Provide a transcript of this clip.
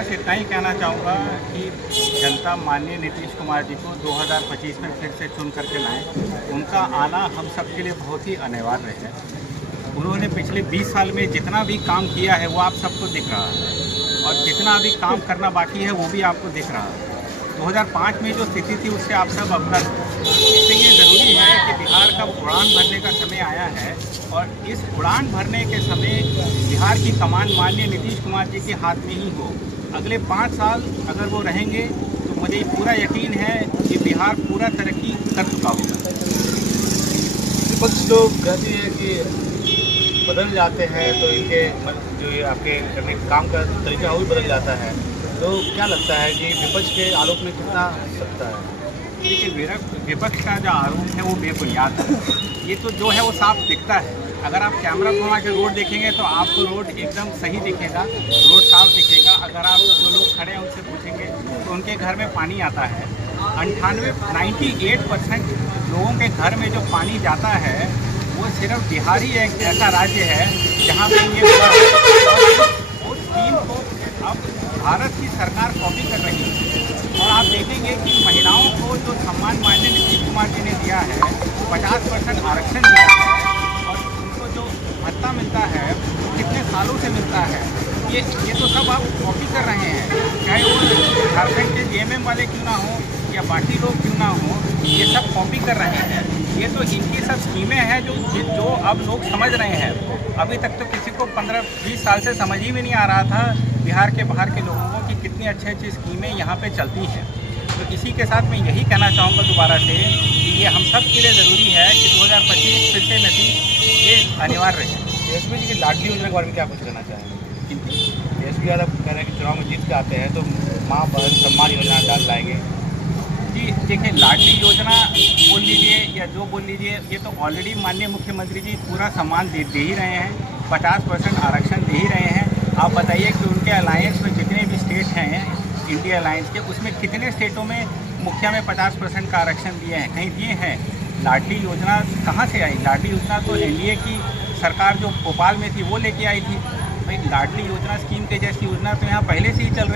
बस इतना ही कहना चाहूँगा कि जनता माननीय नीतीश कुमार जी को 2025 में फिर से चुन करके लाएं। उनका आना हम सबके लिए बहुत ही अनिवार्य है। उन्होंने पिछले 20 साल में जितना भी काम किया है वो आप सबको दिख रहा है, और जितना अभी काम करना बाकी है वो भी आपको दिख रहा है। 2005 में जो स्थिति थी उससे आप सब अवगत हैं। इसलिए ये ज़रूरी है कि बिहार का उड़ान भरने का समय आया है, और इस उड़ान भरने के समय बिहार की कमान माननीय नीतीश कुमार जी के हाथ में ही हो। अगले 5 साल अगर वो रहेंगे तो मुझे पूरा यकीन है कि बिहार पूरा तरक्की कर चुका होगा। विपक्ष लोग कहती है कि बदल जाते हैं तो इनके जो ये आपके करने काम का तरीका वो भी बदल जाता है, तो क्या लगता है कि विपक्ष के आरोप में कितना सकता है? देखिए, विपक्ष का जो आरोप है वो बेबुनियाद है। ये तो जो है वो साफ दिखता है। अगर आप कैमरा घुमा के रोड देखेंगे तो आपको रोड एकदम सही दिखेगा, रोड साफ दिखेगा। अगर आप जो लोग खड़े हैं उनसे पूछेंगे तो उनके घर में पानी आता है। 98% लोगों के घर में जो पानी जाता है वो सिर्फ बिहार ही एक ऐसा राज्य है जहाँ पे ये उस स्कीम को अब भारत की सरकार कॉपी कर रही है। और आप देखेंगे कि महिलाओं को जो सम्मान माननीय नीतीश कुमार जी ने दिया है, 50% आरक्षण दिया है, और उनको जो भत्ता मिलता है कितने सालों से मिलता है, ये तो सब आप कॉपी कर रहे हैं। चाहे वो झारखंड के जेएमएम वाले क्यों ना हो या बाकी लोग क्यों ना हो, ये सब कॉपी कर रहे हैं। ये तो इनकी सब स्कीमें हैं जो अब लोग समझ रहे हैं। अभी तक तो किसी को 15-20 साल से समझ ही में नहीं आ रहा था बिहार के बाहर के लोगों को कि कितनी अच्छी स्कीमें यहाँ पे चलती हैं। तो इसी के साथ मैं यही कहना चाहूँगा दोबारा से कि ये हम सब के लिए ज़रूरी है कि 2025 फिर से नतीजे ये अनिवार्य है। एसपी जी की लाडली योजना के बारे में क्या कुछ कहना चाहेंगे? एसपी यादव कह रहे हैं कि चुनाव में जीत के आते हैं तो माँ बहन सम्मान योजना डाल लाएंगे। जी देखिए, लाडली योजना बोल लीजिए या जो बोल लीजिए, ये तो ऑलरेडी माननीय मुख्यमंत्री जी पूरा सम्मान दे ही रहे हैं, 50% आरक्षण दे ही रहे हैं। आप बताइए कि उनके अलायंस में जितने भी स्टेट हैं इंडिया अलायंस के, उसमें कितने स्टेटों में मुखिया में 50% का आरक्षण दिए हैं? कहीं दिए हैं? लाडली योजना कहाँ से आई? लाडली योजना तो एनडीए की सरकार जो भोपाल में थी वो लेके आई थी। भाई, लाडली योजना स्कीम के जैसी योजना तो यहाँ पहले से ही चल रही